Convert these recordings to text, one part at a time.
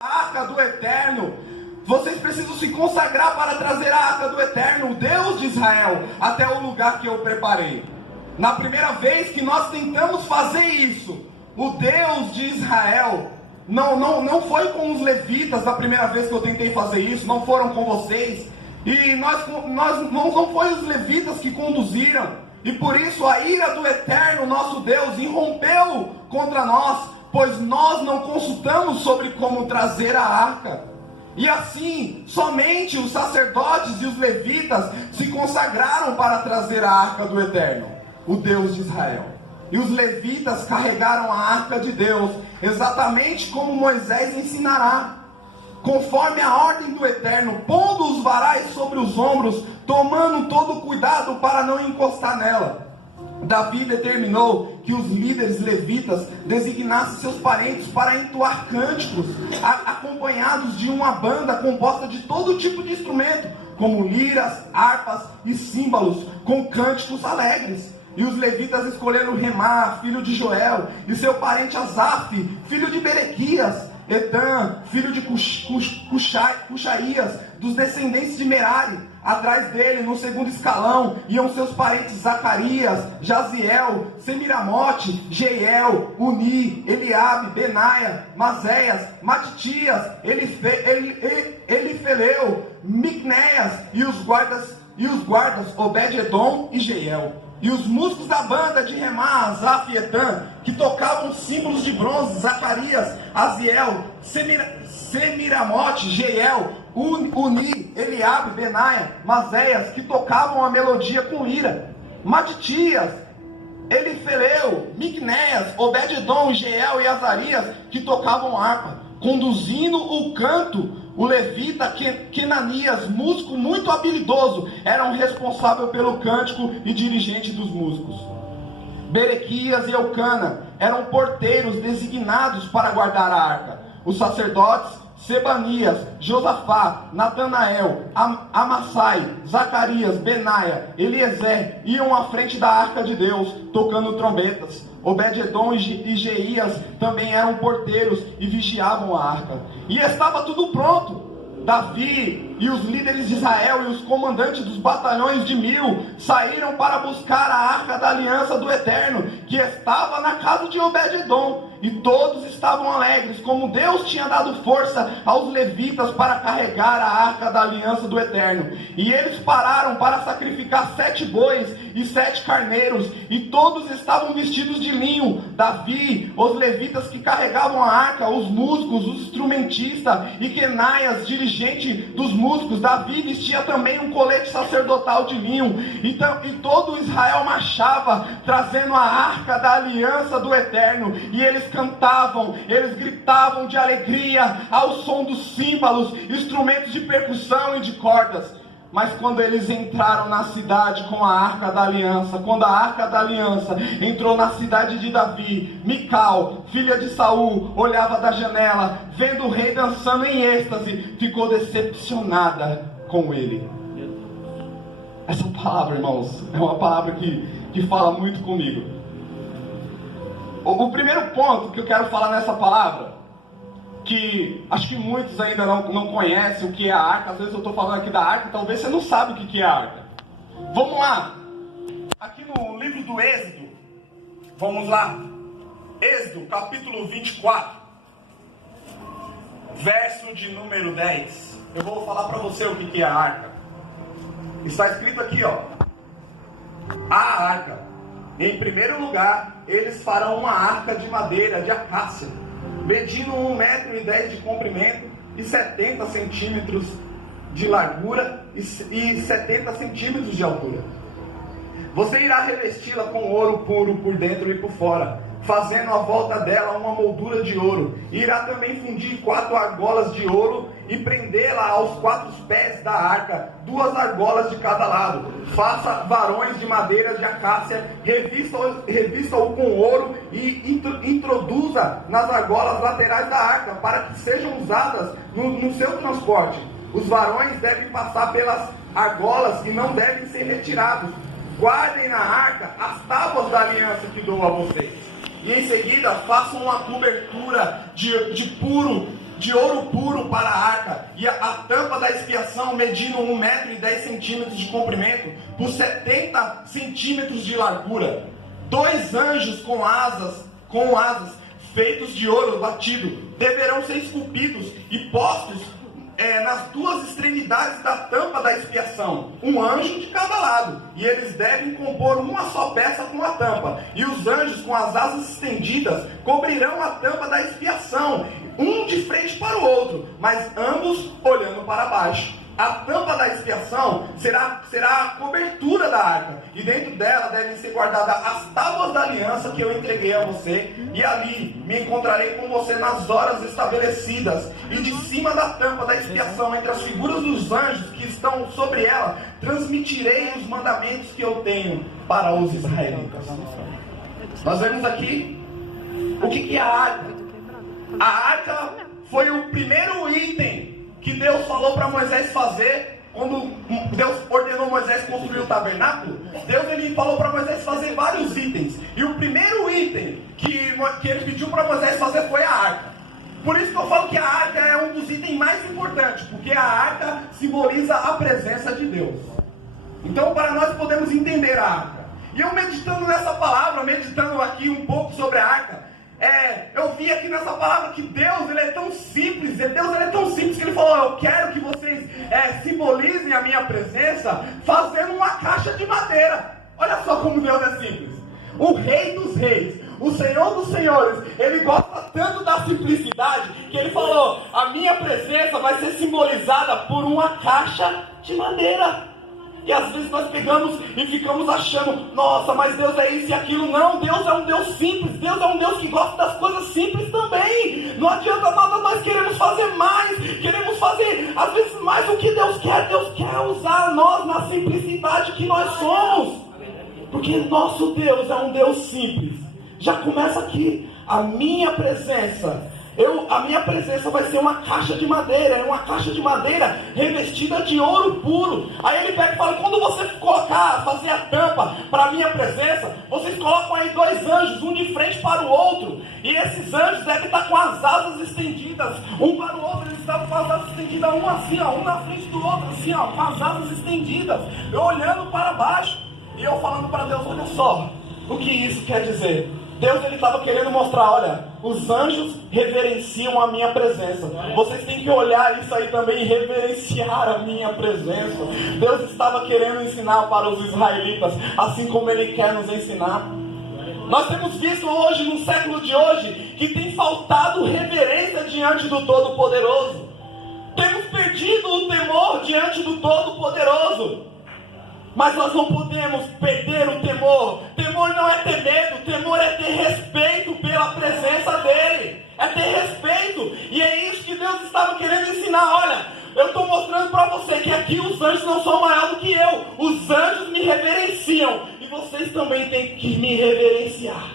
Arca do Eterno. Vocês precisam se consagrar para trazer a Arca do Eterno, o Deus de Israel, até o lugar que eu preparei. Na primeira vez que nós tentamos fazer isso, o Deus de Israel não foi com os levitas. Da primeira vez que eu tentei fazer isso, não foram com vocês. E não foi os levitas que conduziram. E por isso a ira do Eterno, nosso Deus, irrompeu contra nós, pois nós não consultamos sobre como trazer a arca. E assim, somente os sacerdotes e os levitas se consagraram para trazer a arca do Eterno, o Deus de Israel. E os levitas carregaram a arca de Deus, exatamente como Moisés ensinará, conforme a ordem do Eterno, pondo os varais sobre os ombros, tomando todo cuidado para não encostar nela. Davi determinou que os líderes levitas designassem seus parentes para entoar cânticos, acompanhados de uma banda composta de todo tipo de instrumento, como liras, harpas e símbolos, com cânticos alegres. E os levitas escolheram Remá, filho de Joel, e seu parente Asaf, filho de Berequias, Etã, filho de Cuxaías, dos descendentes de Merari. Atrás dele, no segundo escalão, iam seus parentes Zacarias, Jaziel, Semiramote, Jeiel, Uni, Eliabe, Benaia, Mazéias, Matitias, Elifeleu, Micnéias, e os guardas Obed-edom e Jeiel. E os músicos da banda de Remá, Asaf e Etã, que tocavam símbolos de bronze, Zacarias, Aziel, Semiramote, Jeiel, Uni, Eliabe, Benaia, Mazéias, que tocavam a melodia com lira, Matitias, Elifeleu, Micnéias, Obed-edom, Jeiel e Azarias, que tocavam harpa, conduzindo o canto. O levita Kenanias, músico muito habilidoso, era o responsável pelo cântico e dirigente dos músicos. Berequias e Eucana eram porteiros designados para guardar a arca. Os sacerdotes Sebanias, Josafá, Natanael, Amassai, Zacarias, Benaia, Eliezer iam à frente da arca de Deus, tocando trombetas. Obed-edom e Jeías também eram porteiros e vigiavam a arca. E estava tudo pronto. Davi e os líderes de Israel e os comandantes dos batalhões de 1000 saíram para buscar a arca da aliança do Eterno, que estava na casa de Obed-edom. E todos estavam alegres, como Deus tinha dado força aos levitas para carregar a arca da aliança do Eterno. E eles pararam para sacrificar 7 bois e 7 carneiros, e todos estavam vestidos de linho. Davi, os levitas que carregavam a arca, os músicos, os instrumentistas, e Kenaias, dirigente dos músicos. Davi vestia também um colete sacerdotal de linho, e todo Israel marchava, trazendo a arca da aliança do Eterno. E eles cantavam, eles gritavam de alegria ao som dos símbolos, instrumentos de percussão e de cordas. Mas quando eles entraram na cidade com a arca da aliança, quando a arca da aliança entrou na cidade de Davi, Mical, filha de Saul, olhava da janela, vendo o rei dançando em êxtase, ficou decepcionada com ele. Essa palavra, irmãos, é uma palavra que fala muito comigo. O primeiro ponto que eu quero falar nessa palavra, que acho que muitos ainda não conhecem o que é a arca. Às vezes eu estou falando aqui da arca, talvez você não sabe o que é a arca. Vamos lá, aqui no livro do Êxodo, vamos lá, Êxodo capítulo 24, verso de número 10. Eu vou falar para você o que é a arca. Está escrito aqui, ó, a arca. Em primeiro lugar, eles farão uma arca de madeira de acácia, medindo 1,10 m de comprimento e 70 centímetros de largura e 70 centímetros de altura. Você irá revesti-la com ouro puro por dentro e por fora, fazendo à volta dela uma moldura de ouro. Irá também fundir 4 argolas de ouro e prendê-la aos 4 pés da arca, 2 argolas de cada lado. Faça varões de madeira de acácia, revista-o com ouro e introduza nas argolas laterais da arca, para que sejam usadas no seu transporte. Os varões devem passar pelas argolas e não devem ser retirados. Guardem na arca as tábuas da aliança que dou a vocês. E em seguida façam uma cobertura de puro de ouro puro para a arca, e a tampa da expiação medindo 1,10 m de comprimento, por 70 centímetros de largura. 2 anjos com asas feitos de ouro batido, deverão ser esculpidos e postos nas 2 extremidades da tampa da expiação, um anjo de cada lado, e eles devem compor uma só peça com a tampa, e os anjos com as asas estendidas cobrirão a tampa da expiação, um de frente para o outro, mas ambos olhando para baixo. A tampa da expiação será a cobertura da arca, e dentro dela devem ser guardadas as tábuas da aliança que eu entreguei a você, e ali me encontrarei com você nas horas estabelecidas, e de cima da tampa da expiação, entre as figuras dos anjos que estão sobre ela, transmitirei os mandamentos que eu tenho para os israelitas. Nós vemos aqui o que é a arca. A arca foi o primeiro item que Deus falou para Moisés fazer. Quando Deus ordenou Moisés construir o tabernáculo, ele falou para Moisés fazer vários itens, e o primeiro item que ele pediu para Moisés fazer foi a arca. Por isso que eu falo que a arca é um dos itens mais importantes, porque a arca simboliza a presença de Deus. Então, para nós podemos entender a arca, e eu meditando nessa palavra, meditando aqui um pouco sobre a arca, eu vi aqui nessa palavra que Deus, ele é tão simples, que ele falou: eu quero que vocês simbolizem a minha presença fazendo uma caixa de madeira. Olha só como Deus é simples. O Rei dos Reis, o Senhor dos Senhores, ele gosta tanto da simplicidade, que ele falou: a minha presença vai ser simbolizada por uma caixa de madeira. E às vezes nós pegamos e ficamos achando: nossa, mas Deus é isso e aquilo. Não, Deus é um Deus simples. Deus é um Deus que gosta das coisas simples também. Não adianta nada nós queremos fazer mais. Queremos fazer às vezes mais do que Deus quer. Deus quer usar nós na simplicidade que nós somos. Porque nosso Deus é um Deus simples. Já começa aqui. A minha presença vai ser uma caixa de madeira, uma caixa de madeira revestida de ouro puro. Aí ele pega e fala: quando você fazer a tampa para a minha presença, vocês colocam aí 2 anjos, um de frente para o outro, e esses anjos devem estar com as asas estendidas, um para o outro. Eles estavam com as asas estendidas, um assim, um na frente do outro, assim, com as asas estendidas, eu olhando para baixo, e eu falando para Deus: olha só o que isso quer dizer. Deus, ele estava querendo mostrar: olha, os anjos reverenciam a minha presença. Vocês têm que olhar isso aí também e reverenciar a minha presença. Deus estava querendo ensinar para os israelitas, assim como ele quer nos ensinar. Nós temos visto hoje, no século de hoje, que tem faltado reverência diante do Todo-Poderoso. Temos perdido o temor diante do Todo-Poderoso. Mas nós não podemos perder o temor. Temor não é ter medo, temor é ter respeito pela presença dele. É ter respeito. E é isso que Deus estava querendo ensinar. Olha, eu estou mostrando para você que aqui os anjos não são maiores do que eu. Os anjos me reverenciam. E vocês também têm que me reverenciar.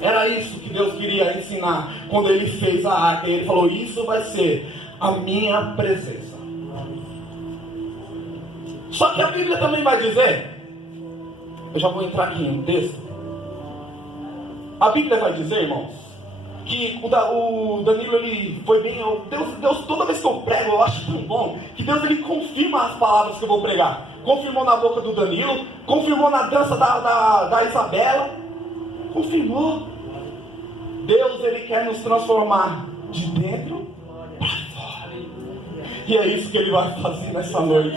Era isso que Deus queria ensinar quando ele fez a arca. E ele falou: isso vai ser a minha presença. Só que a Bíblia também vai dizer, eu já vou entrar aqui no texto, a Bíblia vai dizer, irmãos, que o Danilo, ele foi bem, Deus, toda vez que eu prego, eu acho tão bom, que Deus, ele confirma as palavras que eu vou pregar. Confirmou na boca do Danilo, confirmou na dança da Isabela, confirmou. Deus, ele quer nos transformar de dentro para fora. E é isso que ele vai fazer nessa noite.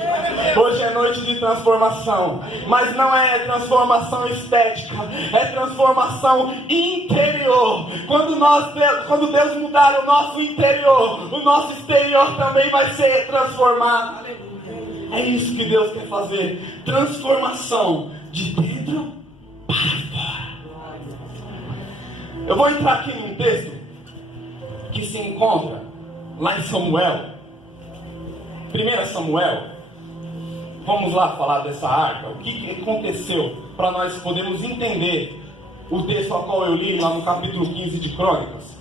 Hoje é noite de transformação. Mas não é transformação estética, é transformação interior. Quando Deus mudar o nosso interior, o nosso exterior também vai ser transformado. É isso que Deus quer fazer. Transformação de dentro para fora. Eu vou entrar aqui num texto que se encontra lá em Samuel. 1 Samuel, vamos lá falar dessa arca, o que aconteceu, para nós podermos entender o texto ao qual eu li lá no capítulo 15 de Crônicas,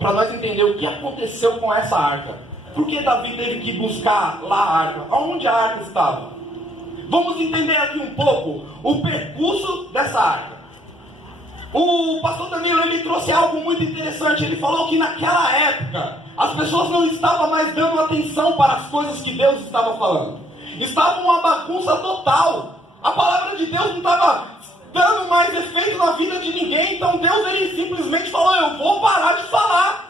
para nós entender o que aconteceu com essa arca, por que Davi teve que buscar lá a arca, aonde a arca estava. Vamos entender aqui um pouco o percurso dessa arca. O pastor Danilo, ele trouxe algo muito interessante. Ele falou que naquela época As pessoas não estavam mais dando atenção para as coisas que Deus estava falando. Estava uma bagunça total. A palavra de Deus não estava dando mais efeito na vida de ninguém. Então Deus, ele simplesmente falou: eu vou parar de falar.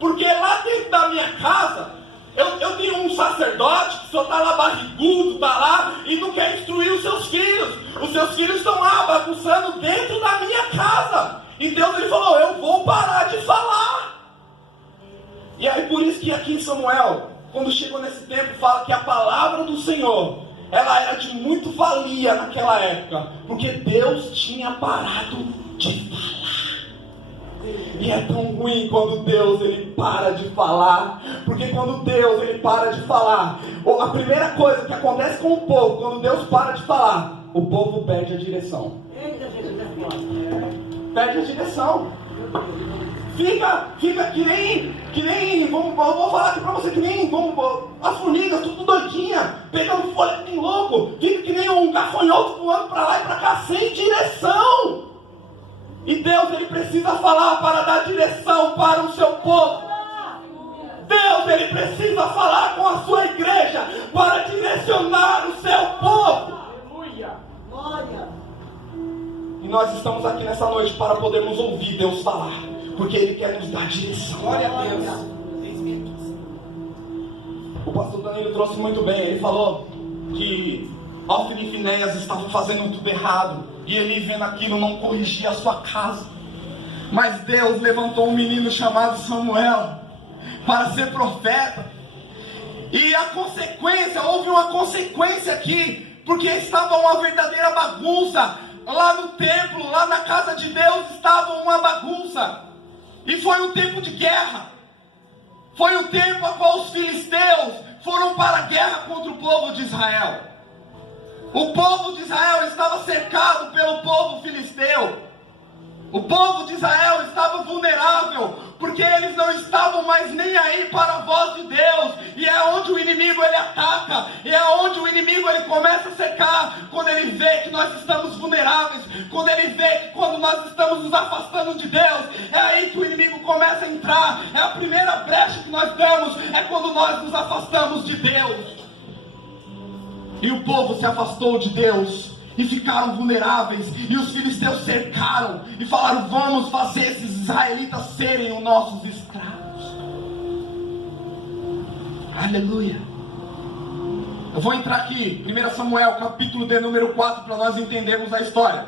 Porque lá dentro da minha casa, eu tenho um sacerdote que só está lá barrigudo, está lá e não quer instruir os seus filhos. Os seus filhos estão lá bagunçando dentro da minha casa. E Deus, ele falou: eu vou parar de falar. E aí por isso que aqui em Samuel, quando chegou nesse tempo, fala que a palavra do Senhor, ela era de muito valia naquela época, porque Deus tinha parado de falar. E é tão ruim quando Deus, ele para de falar, porque quando Deus, ele para de falar, a primeira coisa que acontece com o povo, quando Deus para de falar, o povo perde a direção. Perde a direção. Fica que nem, vou falar aqui pra você, que nem as formigas, tudo doidinha, pegando folha que nem louco, fica que nem um gafanhoto voando pra lá e pra cá, sem direção. E Deus, ele precisa falar para dar direção para o seu povo. Deus, ele precisa falar com a sua igreja para direcionar o seu povo. Aleluia. Glória. E nós estamos aqui nessa noite para podermos ouvir Deus falar, porque Ele quer nos dar direção. Glória a Deus. O pastor Danilo trouxe muito bem. Ele falou que Ofni e Finéias estavam fazendo tudo errado, e ele, vendo aquilo, não corrigia a sua casa. Mas Deus levantou um menino chamado Samuel para ser profeta. E a consequência, houve uma consequência aqui, porque estava uma verdadeira bagunça. Lá no templo, lá na casa de Deus, estava uma bagunça. E foi um tempo de guerra. Foi o tempo a qual os filisteus foram para a guerra contra o povo de Israel. O povo de Israel estava cercado pelo povo filisteu. O povo de Israel estava vulnerável, porque eles não estavam mais nem aí para a voz de Deus. E é onde o inimigo, ele ataca, e é onde o inimigo, ele começa a cercar. Quando ele vê que nós estamos vulneráveis, quando ele vê que quando nós estamos nos afastando de Deus, é aí que o inimigo começa a entrar. É a primeira brecha que nós damos, é quando nós nos afastamos de Deus. E o povo se afastou de Deus e ficaram vulneráveis, e os filisteus cercaram e falaram: vamos fazer esses israelitas serem os nossos escravos. Aleluia. Eu vou entrar aqui, 1 Samuel, capítulo de número 4, para nós entendermos a história.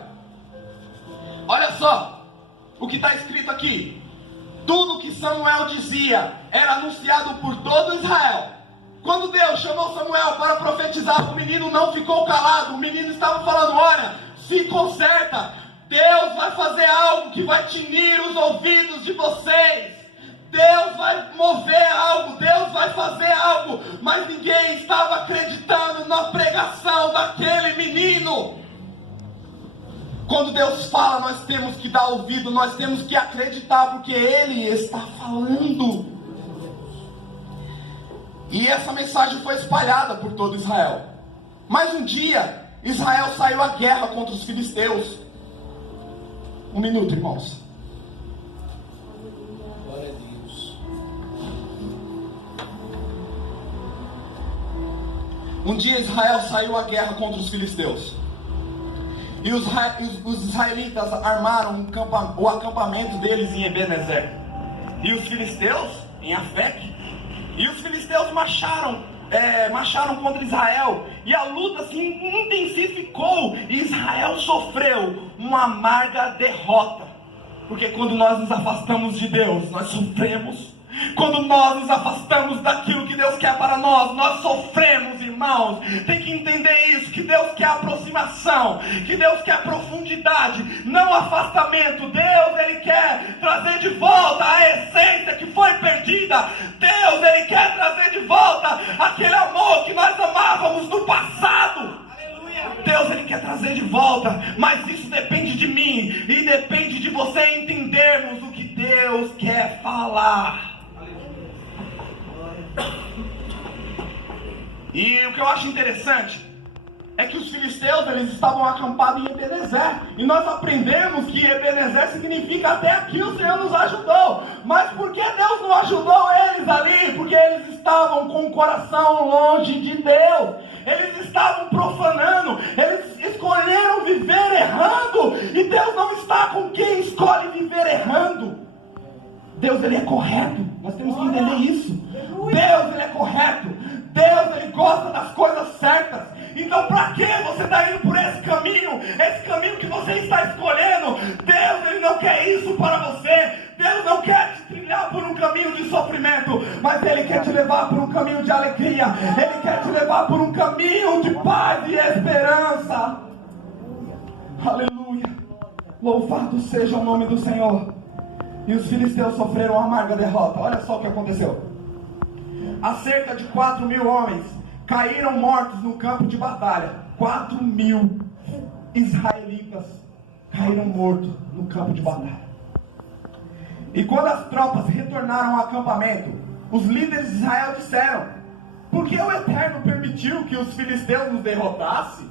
Olha só o que está escrito aqui. Tudo que Samuel dizia era anunciado por todo Israel. Quando Deus chamou Samuel para profetizar, o menino não ficou calado. O menino estava falando: olha, se conserta. Deus vai fazer algo que vai tinir os ouvidos de vocês. Deus vai mover algo, Deus vai fazer algo. Mas ninguém estava acreditando na pregação daquele menino. Quando Deus fala, nós temos que dar ouvido, nós temos que acreditar, porque Ele está falando. E essa mensagem foi espalhada por todo Israel. Mas um dia, Israel saiu à guerra contra os filisteus. Um minuto, irmãos. Glória a Deus. Um dia Israel saiu à guerra contra os filisteus. E os israelitas armaram o acampamento deles em Ebenezer. E os filisteus em Afec. E os filisteus marcharam contra Israel. E a luta se intensificou. E Israel sofreu uma amarga derrota. Porque quando nós nos afastamos de Deus, nós sofremos. Quando nós nos afastamos daquilo que Deus quer para nós, nós sofremos, irmãos. Tem que entender isso, que Deus quer aproximação, que Deus quer profundidade, não afastamento. Deus, Ele quer trazer de volta a essência que foi perdida. Deus, Ele quer trazer de volta aquele amor que nós amávamos no passado. Deus, Ele quer trazer de volta, mas isso depende de mim e depende de você entendermos o que Deus quer falar. E o que eu acho interessante é que os filisteus, eles estavam acampados em Ebenezer, e nós aprendemos que Ebenezer significa até aqui o Senhor nos ajudou. Mas por que Deus não ajudou eles ali? Porque eles estavam com o coração longe de Deus, eles estavam profanando, eles escolheram viver errando, e Deus não está com quem escolhe viver errando. Deus, ele é correto, nós temos que entender isso. Deus, ele é correto, Deus, ele gosta das coisas certas. Então para que você está indo por esse caminho que você está escolhendo? Deus, ele não quer isso para você. Deus não quer te trilhar por um caminho de sofrimento, mas ele quer te levar por um caminho de alegria. Ele quer te levar por um caminho de paz e esperança. Aleluia, louvado seja o nome do Senhor. E os filisteus sofreram uma amarga derrota. Olha só o que aconteceu. Há cerca de 4.000 homens caíram mortos no campo de batalha. 4.000 israelitas caíram mortos no campo de batalha. E quando as tropas retornaram ao acampamento, os líderes de Israel disseram: por que o Eterno permitiu que os filisteus nos derrotassem?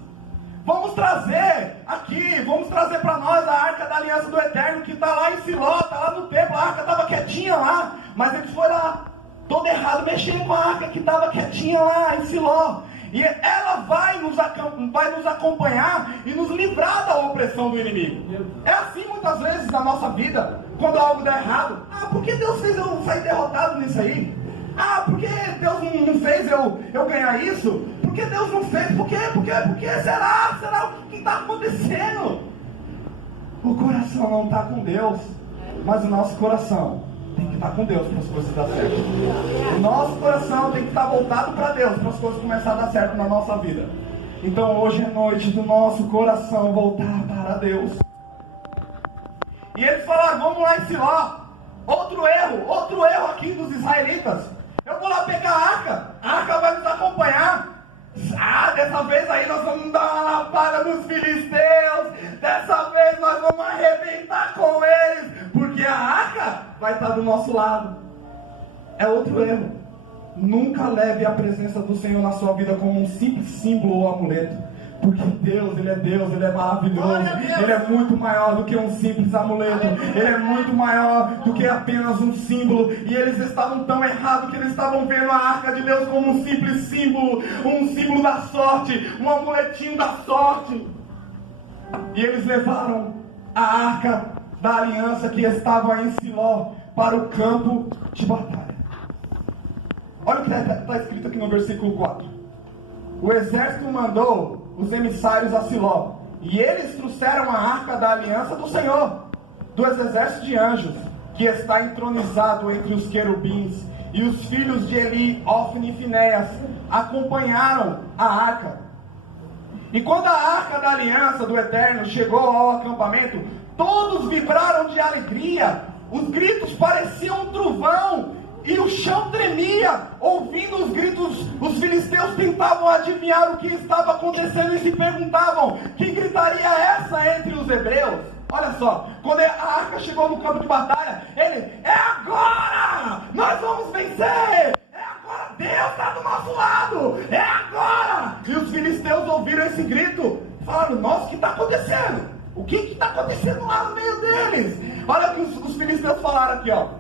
Vamos trazer aqui, vamos trazer para nós a arca da aliança do Eterno, que está lá em Siló, está lá no templo. A arca estava quietinha lá, mas eles foram lá todo errado, mexendo com a arca que estava quietinha lá em Siló. E ela vai nos acompanhar e nos livrar da opressão do inimigo. É assim muitas vezes na nossa vida, quando algo dá errado. Por que Deus fez eu sair derrotado nisso aí? Por que Deus não fez eu ganhar isso? Por que Deus não fez? Por que será? O que está acontecendo? O coração não está com Deus, mas o nosso coração tem que estar com Deus para as coisas dar certo. O nosso coração tem que estar voltado para Deus para as coisas começarem a dar certo na nossa vida. Então hoje é noite do nosso coração voltar para Deus. E eles falaram: vamos lá em Siló. Outro erro aqui dos israelitas. Eu vou lá pegar a arca vai nos acompanhar. Dessa vez aí nós vamos dar uma lapada nos filisteus. Dessa vez nós vamos arrebentar com eles, porque a arca vai estar do nosso lado. É outro erro. Nunca leve a presença do Senhor na sua vida como um simples símbolo ou amuleto. Porque Deus, Ele é maravilhoso. Ele é muito maior do que um simples amuleto. Ele é muito maior do que apenas um símbolo. E eles estavam tão errados que eles estavam vendo a arca de Deus como um simples símbolo, um símbolo da sorte, um amuletinho da sorte. E eles levaram a arca da aliança que estava em Siló para o campo de batalha. Olha o que está escrito aqui no versículo 4. O exército mandou os emissários a Siló, e eles trouxeram a arca da aliança do Senhor, dos exércitos de anjos, que está entronizado entre os querubins. E os filhos de Eli, Ofni e Finéias acompanharam a arca. E quando a arca da aliança do Eterno chegou ao acampamento, todos vibraram de alegria. Os gritos pareciam um trovão, e o chão tremia. Ouvindo os gritos, os filisteus tentavam adivinhar o que estava acontecendo e se perguntavam: que gritaria é essa entre os hebreus? Olha só, quando a arca chegou no campo de batalha, ele: é agora! Nós vamos vencer! É agora! Deus está do nosso lado! É agora! E os filisteus ouviram esse grito, falaram: nossa, o que está acontecendo? O que está acontecendo lá no meio deles? Olha o que os filisteus falaram aqui, ó.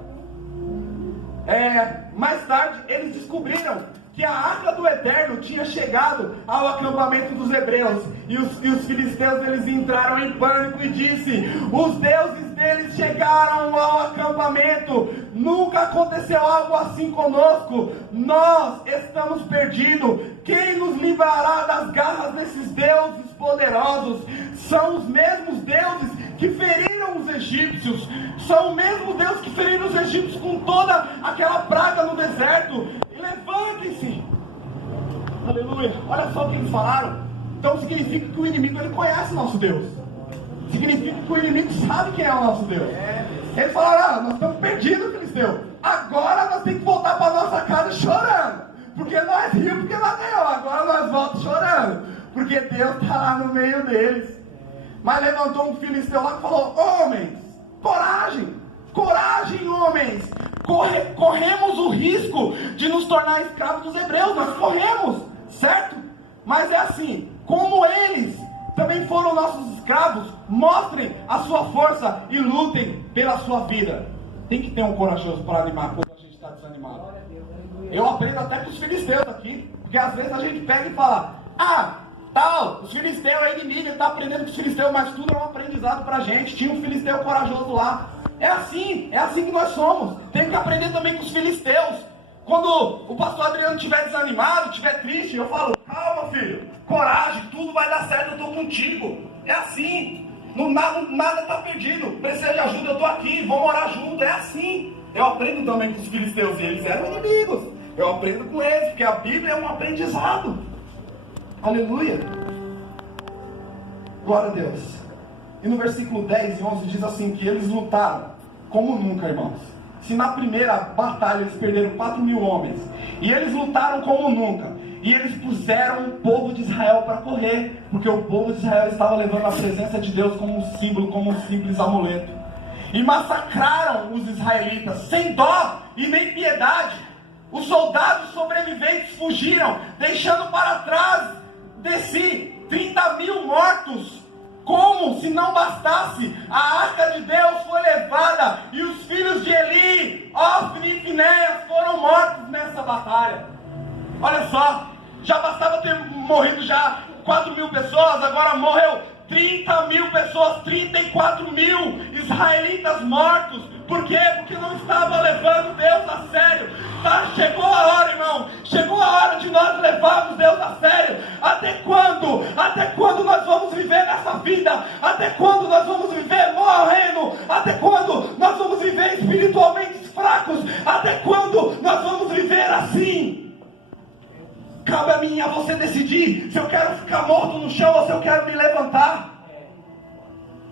Mais tarde eles descobriram que a arca do Eterno tinha chegado ao acampamento dos hebreus, e os filisteus, eles entraram em pânico e disse: os deuses deles chegaram ao acampamento, nunca aconteceu algo assim conosco, nós estamos perdidos. Quem nos livrará das garras desses deuses poderosos? São os mesmos deuses que feriram os egípcios, são os mesmos deuses que feriram os egípcios com toda aquela praga no deserto. E levantem-se. Aleluia. Olha só o que eles falaram. Então significa que o inimigo, ele conhece o nosso Deus. Significa que o inimigo sabe quem é o nosso Deus. Eles falaram: nós estamos perdidos, filisteu. Agora nós temos que voltar para nossa casa chorando, porque nós rimos, porque nós ganhamos. Agora nós voltamos chorando, porque Deus está lá no meio deles. Mas levantou um filisteu lá que falou: homens, coragem, homens. Corremos o risco de nos tornar escravos dos hebreus. Nós corremos, certo? Mas é assim, como eles também foram nossos escravos, mostrem a sua força e lutem pela sua vida. Tem que ter um corajoso para animar quando a gente está desanimado. Eu aprendo até com os filisteus aqui, porque às vezes a gente pega e fala, os filisteus é inimigo, ele está aprendendo com os filisteus, mas tudo é um aprendizado para a gente. Tinha um filisteu corajoso lá. É assim que nós somos. Tem que aprender também com os filisteus. Quando o pastor Adriano estiver desanimado, estiver triste, eu falo, calma filho, coragem, tudo vai dar certo, eu estou contigo. É assim, nada está perdido, precisa de ajuda, eu estou aqui, vamos orar junto, é assim. Eu aprendo também com os filisteus, e eles eram inimigos, eu aprendo com eles, porque a Bíblia é um aprendizado. Aleluia, glória a Deus. E no versículo 10 e 11 diz assim, que eles lutaram como nunca, irmãos. Se na primeira batalha eles perderam 4.000 homens, e eles lutaram como nunca, e eles puseram o povo de Israel para correr, porque o povo de Israel estava levando a presença de Deus como um símbolo, como um simples amuleto, e massacraram os israelitas, sem dó e nem piedade. Os soldados sobreviventes fugiram, deixando para trás de si 30.000 mortos. Como se não bastasse, a arca de Deus foi levada e os filhos de Eli, Ofni e Finéias foram mortos nessa batalha. Olha só, já bastava ter morrido já 4.000 pessoas, agora morreu 30.000 pessoas, 34.000 israelitas mortos. Por quê? Porque não estava levando Deus a sério. Chegou a hora, irmão. Chegou a hora de nós levarmos Deus a sério. Até quando? Até quando nós vamos viver nessa vida? Até quando nós vamos viver morrendo? Até quando nós vamos viver espiritualmente fracos? Até quando nós vamos viver assim? Cabe a mim e a você decidir se eu quero ficar morto no chão ou se eu quero me levantar.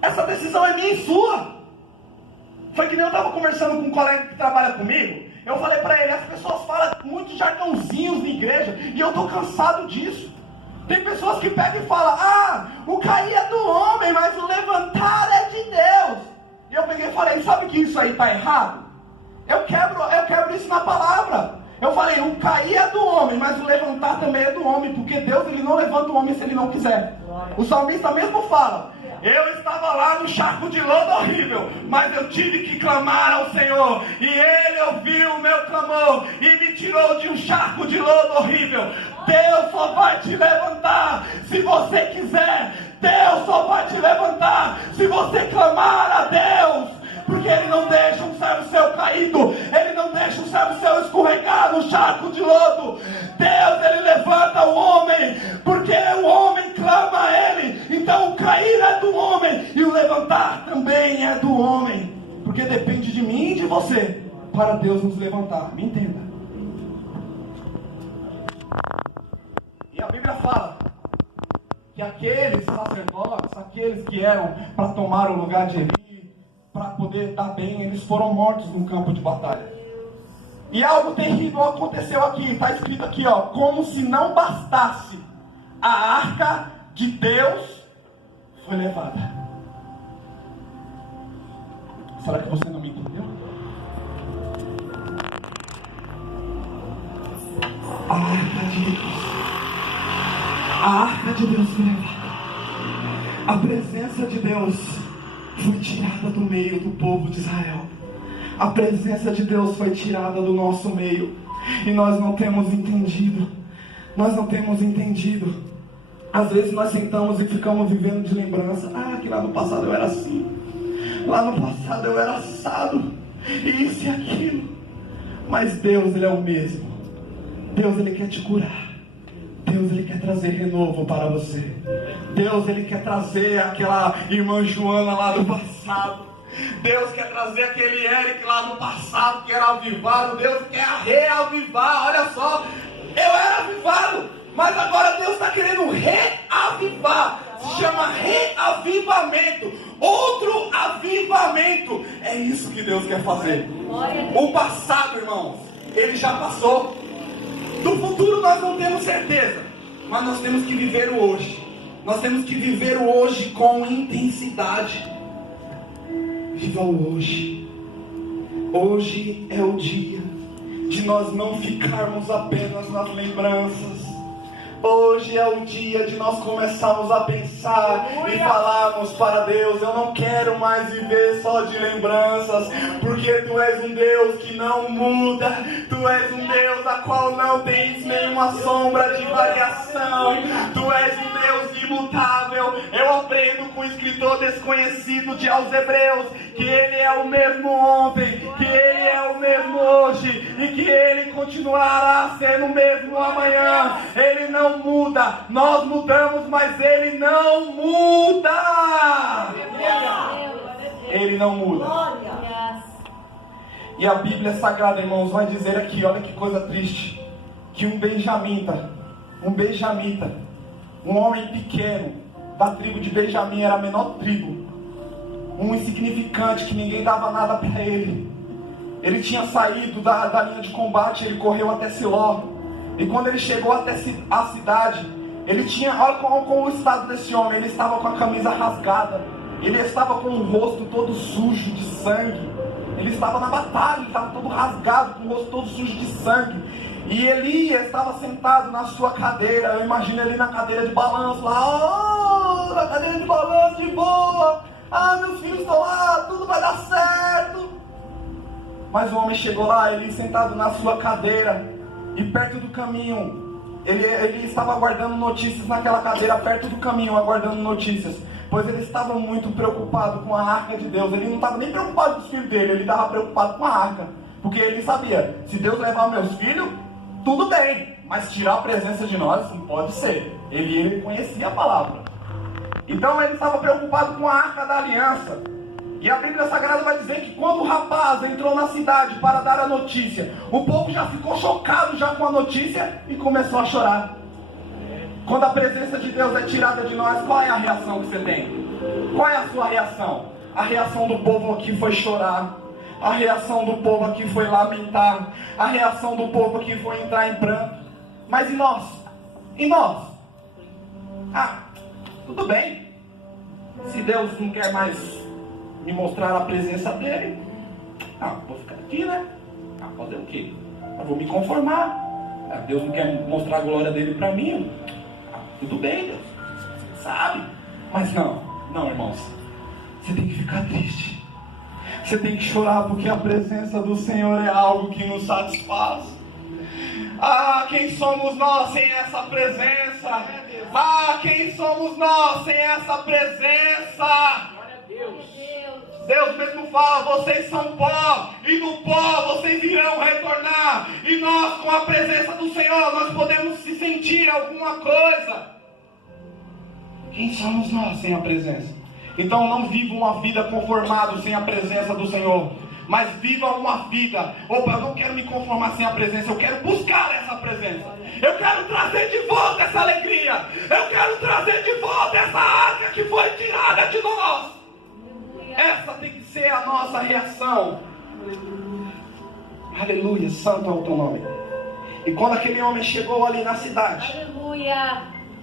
Essa decisão é minha e sua. Foi que nem eu estava conversando com um colega que trabalha comigo. Eu falei para ele, as pessoas falam muitos jargãozinhos na igreja, e eu estou cansado disso. Tem pessoas que pegam e falam, o cair é do homem, mas o levantar é de Deus. E eu peguei e falei, sabe que isso aí está errado? Eu quebro isso na palavra. Eu falei, o cair é do homem, mas o levantar também é do homem, porque Deus ele não levanta o homem se ele não quiser. O salmista mesmo fala, eu estava lá no charco de lodo horrível, mas eu tive que clamar ao Senhor, e Ele ouviu o meu clamor, e me tirou de um charco de lodo horrível. Deus só vai te levantar se você quiser. Deus só vai te levantar se você clamar a Deus. Porque Ele não deixa um servo seu caído, Ele não deixa um servo seu escorregar no charco de lodo. Deus, Ele levanta o homem, porque o homem clama a Ele. Então o cair é do homem, e o levantar também é do homem. Porque depende de mim e de você, para Deus nos levantar. Me entenda. E a Bíblia fala que aqueles sacerdotes, aqueles que eram para tomar o lugar de Eli, para poder dar bem, eles foram mortos no campo de batalha. E algo terrível aconteceu aqui, está escrito aqui, como se não bastasse, a arca de Deus foi levada. Será que você não me entendeu? A arca de Deus, a arca de Deus foi levada. A presença de Deus foi tirada do meio do povo de Israel. A presença de Deus foi tirada do nosso meio. E nós não temos entendido. Nós não temos entendido. Às vezes nós sentamos e ficamos vivendo de lembrança. Que lá no passado eu era assim. Lá no passado eu era assado. E isso e aquilo. Mas Deus, Ele é o mesmo. Deus, Ele quer te curar. Deus, Ele quer trazer renovo para você. Deus, Ele quer trazer aquela irmã Joana lá do passado. Deus quer trazer aquele Eric lá do passado que era avivado. Deus quer reavivar. Olha só, eu era avivado, mas agora Deus está querendo reavivar. Se chama reavivamento. Outro avivamento. É isso que Deus quer fazer. O passado, irmãos, ele já passou. Do futuro nós não temos certeza, mas nós temos que viver o hoje. Nós temos que viver o hoje com intensidade. Viva o hoje. Hoje é o dia de nós não ficarmos apenas nas lembranças, Hoje é o dia de nós começarmos a pensar e falarmos para Deus: eu não quero mais viver só de lembranças, porque Tu és um Deus que não muda, Tu és um Deus a qual não tens nenhuma sombra de variação, Tu és um Deus imutável. Eu aprendo com o escritor desconhecido de aos Hebreus que Ele é o mesmo ontem, que Ele é o mesmo hoje e que Ele continuará sendo o mesmo amanhã. Ele não muda, nós mudamos, mas Ele não muda. Ele não muda. E a Bíblia Sagrada, irmãos, vai dizer aqui, olha que coisa triste, que um benjamita, um homem pequeno da tribo de Benjamim, era a menor tribo, um insignificante que ninguém dava nada para ele. Ele tinha saído da linha de combate, ele correu até Siló. E quando ele chegou até a cidade, ele tinha, olha como o estado desse homem, ele estava com a camisa rasgada, ele estava com o rosto todo sujo de sangue, ele estava na batalha, ele estava todo rasgado, com o rosto todo sujo de sangue. E Elias estava sentado na sua cadeira, eu imagino ele na cadeira de balanço, lá, na cadeira de balanço, de boa, meus filhos estão lá, tudo vai dar certo. Mas o homem chegou lá, ele sentado na sua cadeira, e perto do caminho, ele estava aguardando notícias naquela cadeira, perto do caminho, aguardando notícias, pois ele estava muito preocupado com a arca de Deus. Ele não estava nem preocupado com os filhos dele, ele estava preocupado com a arca, porque ele sabia, se Deus levar meus filhos, tudo bem, mas tirar a presença de nós, não pode ser. Ele conhecia a palavra. Então ele estava preocupado com a arca da aliança. E a Bíblia Sagrada vai dizer que quando o rapaz entrou na cidade para dar a notícia, o povo já ficou chocado já com a notícia e começou a chorar. Quando a presença de Deus é tirada de nós, qual é a reação que você tem? Qual é a sua reação? A reação do povo aqui foi chorar. A reação do povo aqui foi lamentar. A reação do povo aqui foi entrar em pranto. Mas e nós? E nós? Tudo bem. Se Deus não quer mais me mostrar a presença dele, vou ficar aqui, né? Fazer o quê? Eu vou me conformar. Deus não quer mostrar a glória dele para mim. Tudo bem, Deus, você sabe. Mas não, irmãos, você tem que ficar triste. Você tem que chorar, porque a presença do Senhor é algo que nos satisfaz. Quem somos nós sem essa presença? Quem somos nós sem essa presença? Deus mesmo fala: vocês são pó, e do pó vocês irão retornar. E nós, com a presença do Senhor, nós podemos se sentir alguma coisa. Quem somos nós sem a presença? Então não viva uma vida conformado sem a presença do Senhor, mas viva uma vida: eu não quero me conformar sem a presença, eu quero buscar essa presença. Eu quero trazer de volta essa alegria. Eu quero trazer de volta essa arca que foi tirada de nós. Essa tem que ser a nossa reação. Aleluia, santo é o teu nome. E quando aquele homem chegou ali na cidade,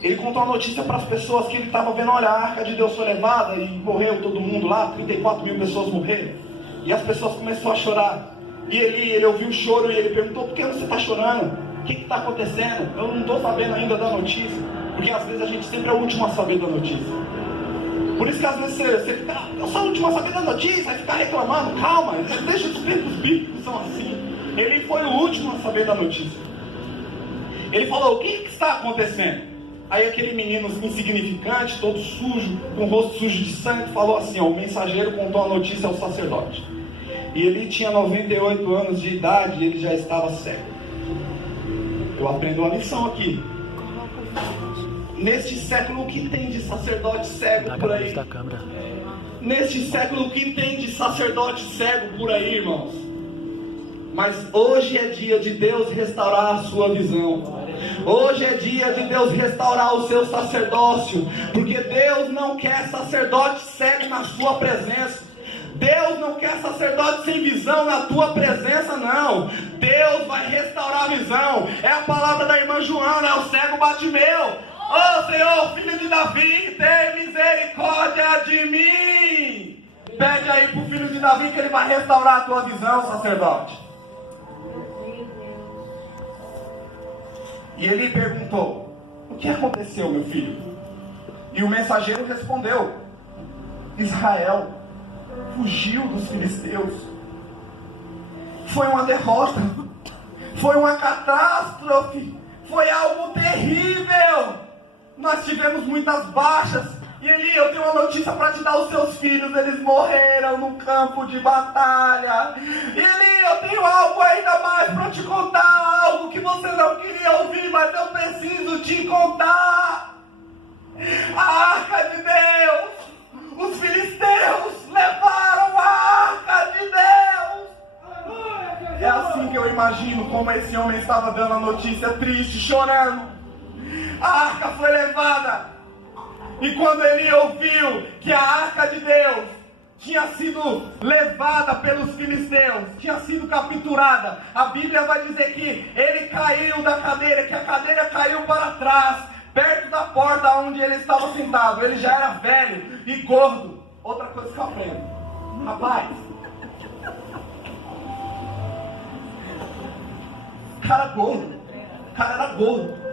ele contou a notícia para as pessoas que ele estava vendo: olha, a arca de Deus foi levada e morreu todo mundo lá, 34 mil pessoas morreram. E as pessoas começaram a chorar. E ele ouviu o choro e ele perguntou: por que você está chorando? O que está acontecendo? Eu não estou sabendo ainda da notícia. Porque às vezes a gente sempre é o último a saber da notícia. Por isso que às vezes você fica: eu sou o último a saber da notícia, vai ficar reclamando. Calma, deixa os bíblicos são assim. Ele foi o último a saber da notícia. Ele falou: o que está acontecendo? Aí aquele menino insignificante, todo sujo, com o rosto sujo de sangue, falou assim: o mensageiro contou a notícia ao sacerdote. E ele tinha 98 anos de idade e ele já estava cego. Eu aprendo uma lição aqui. Neste século, o que tem de sacerdote cego por aí? Neste século, o que tem de sacerdote cego por aí, irmãos? Mas hoje é dia de Deus restaurar a sua visão. Hoje é dia de Deus restaurar o seu sacerdócio. Porque Deus não quer sacerdote cego na sua presença. Deus não quer sacerdote sem visão na tua presença, não. Deus vai restaurar a visão. É a palavra da irmã Joana, é o cego Bartimeu. Senhor, filho de Davi, tem misericórdia de mim. Pede aí pro filho de Davi que ele vai restaurar a tua visão, sacerdote. E ele perguntou: o que aconteceu, meu filho? E o mensageiro respondeu: Israel fugiu dos filisteus. Foi uma derrota, foi uma catástrofe, foi algo terrível. Nós tivemos muitas baixas. E Eli, eu tenho uma notícia para te dar: os seus filhos, eles morreram no campo de batalha. E Eli, eu tenho algo ainda mais para te contar, algo que você não queria ouvir, mas eu preciso te contar. A arca de Deus, os filisteus levaram a arca de Deus. É assim que eu imagino como esse homem estava dando a notícia, triste, chorando. A arca foi levada. E quando ele ouviu que a arca de Deus tinha sido levada pelos filisteus, tinha sido capturada, a Bíblia vai dizer que ele caiu da cadeira, que a cadeira caiu para trás, perto da porta onde ele estava sentado. Ele já era velho e gordo. Outra coisa que eu aprendo, rapaz, cara gordo, o cara era gordo.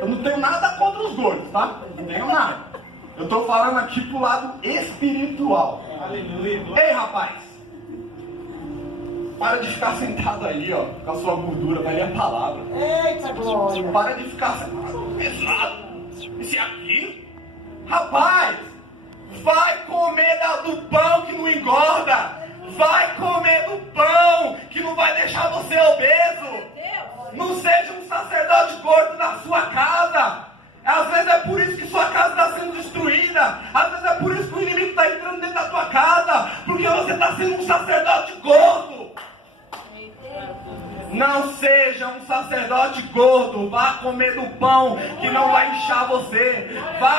Eu não tenho nada contra os gordos, tá? Não tenho nada. Eu tô falando aqui pro lado espiritual. Aleluia. Ei, rapaz, para de ficar sentado aí, ó, com a sua gordura, vai ler a palavra. Eita, glória. Para de ficar sentado, pesado, esse aqui. Rapaz, vai comer do pão que não engorda. Vai comer do pão que não vai deixar você obeso. Não seja um sacerdote gordo na sua casa. Às vezes é por isso que sua casa está sendo destruída. Às vezes é por isso que o inimigo está entrando dentro da tua casa, porque você está sendo um sacerdote gordo. Não seja um sacerdote gordo. Vá comer do pão que não vai inchar você. Vá